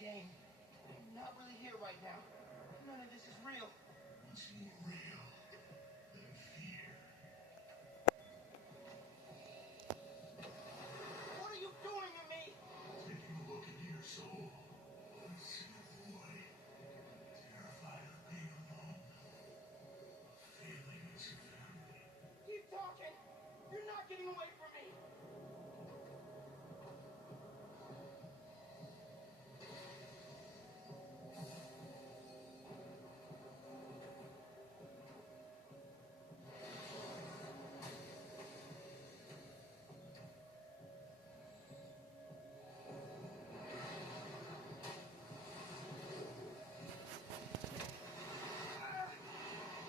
game. I'm not really here right now. None of this is real. What's more real than fear? What are you doing to me? Taking a look into your soul. I see a boy, terrified of being alone, of failing as a family. Keep talking. You're not getting away from me.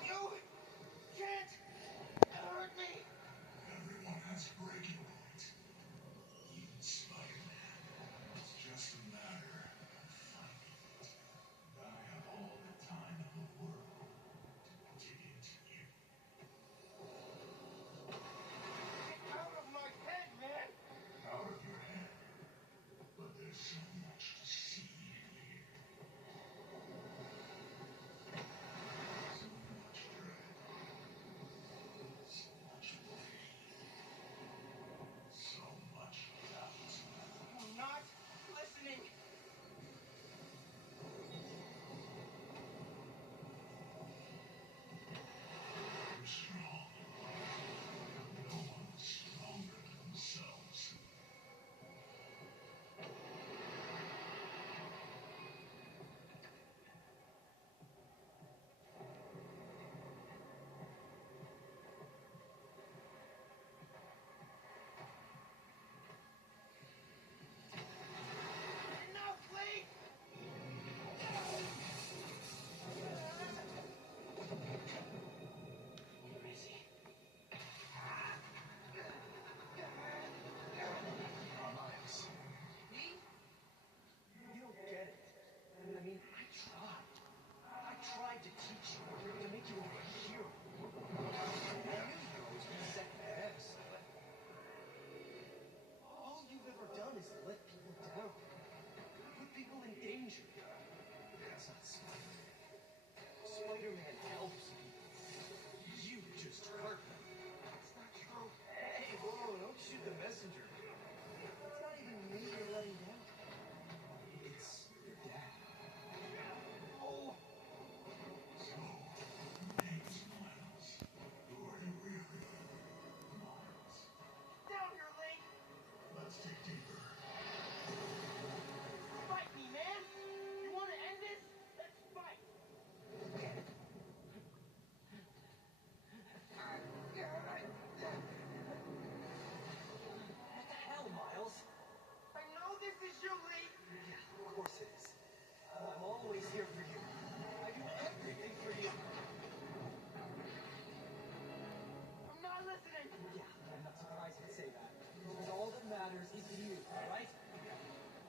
You can't hurt me. Everyone has a breaking point. Even Spider-Man. It's just a matter of finding it. I have all the time in the world to put it into you. Get out of my head, man. Out of your head. But there's so much to see and hear. So much dread. So much pain. So much doubt. I'm not listening. You're strong. No one's stronger than themselves. Enough, Lee! Where is he? Miles. Me? You don't get it. I mean, I tried. I tried to teach you, to make you into a hero. I knew you always been second best, but all you've ever done is let people down. Put people in danger. That's not Spider-Man. Spider-Man helps people. You just hurt them. That's not true. Hey, whoa, don't shoot the messenger. It's not even me you're letting down. It's your dad. Oh, So, name's Miles. Who are you really? Miles. down here, Lee. Let's dig deeper. Fight me, man. You want to end this? Let's fight. What the hell, Miles? I know this is you, Lee. Yeah, of course it is. I'm always here for you. I do everything for you. I'm not listening. Yeah, I'm not surprised you'd say that. Because all that matters is you, right?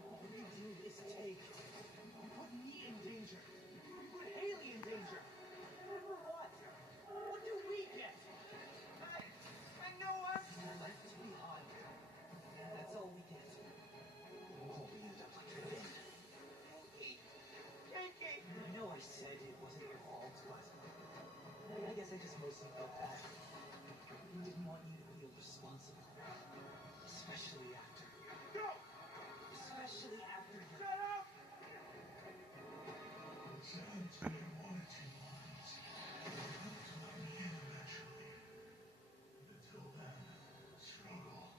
All you do is take. You put me in danger. You put Haley in danger. And for what? What do we get? I know I'm left behind. That's all we get. We'll only end up like your dad. Yankee! I know I said it wasn't your fault, but I guess I just mostly felt bad. I didn't want you to feel responsible. Especially after. Go! Especially after. Shut up! Sounds like you wanted to, Miles. You'll let me in eventually. Until then, struggle.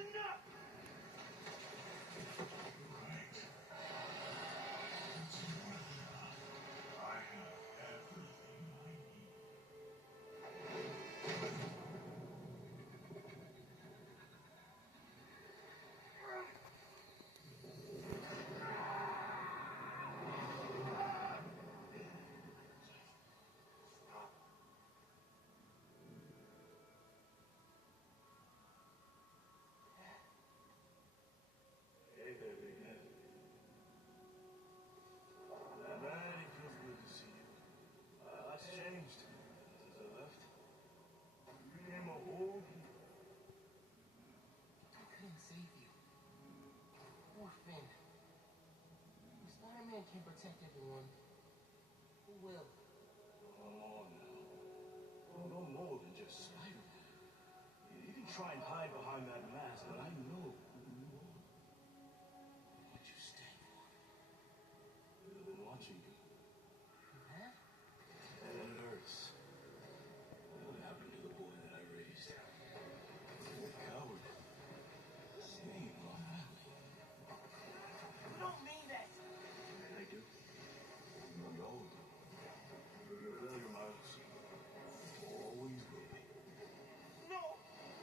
enough! Right. It's more than enough. I have everything I need. Hey there, big head. Man, it feels good to see you. Lots changed since I left. You became a whole hero. I couldn't save you. Poor Finn. If Spider-Man can protect everyone, who will? Come on now. You're no more than just Spider-Man. You can try and hide behind that mask, but I know who you are. What you stand for. I've been watching you. Huh? And it hurts. What happened to the boy that I raised? You're a coward. Save my family. You don't mean that! I do. We all do. You're a failure, Miles. Always will be. No!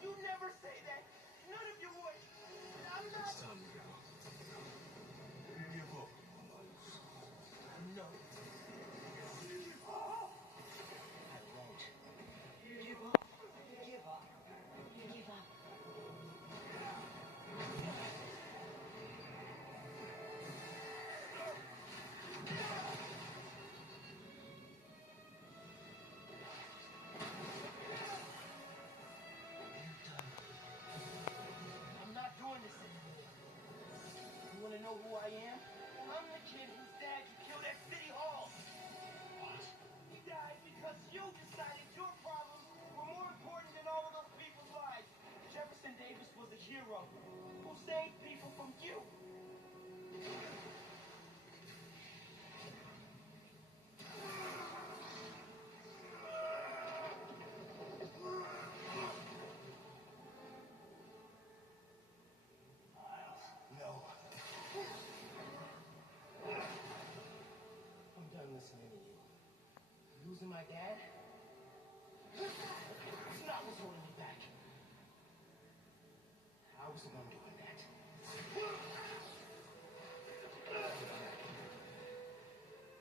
You never say that! None of you would! I'm not... It's time to go. Give up, Miles. No. I won't. Give up. Give up. Give up. I'm not doing this anymore. You wanna know who I am? I'm the kid whose dad you killed at City Hall. What? He died because you decided your problems were more important than all of those people's lives. Jefferson Davis was a hero who saved people from you. Miles, no. I'm done listening to you. Losing my dad? It's not what's holding me back. I was the one doing that.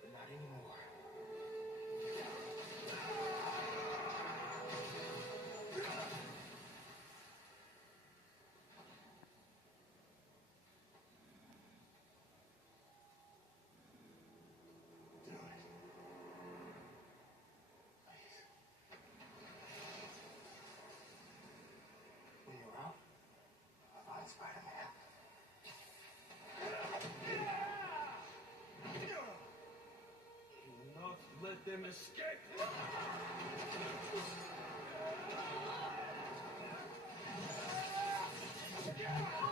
But not anymore. Do it. Please. When you're out, Find Spider-Man. Do not let them escape! Yeah!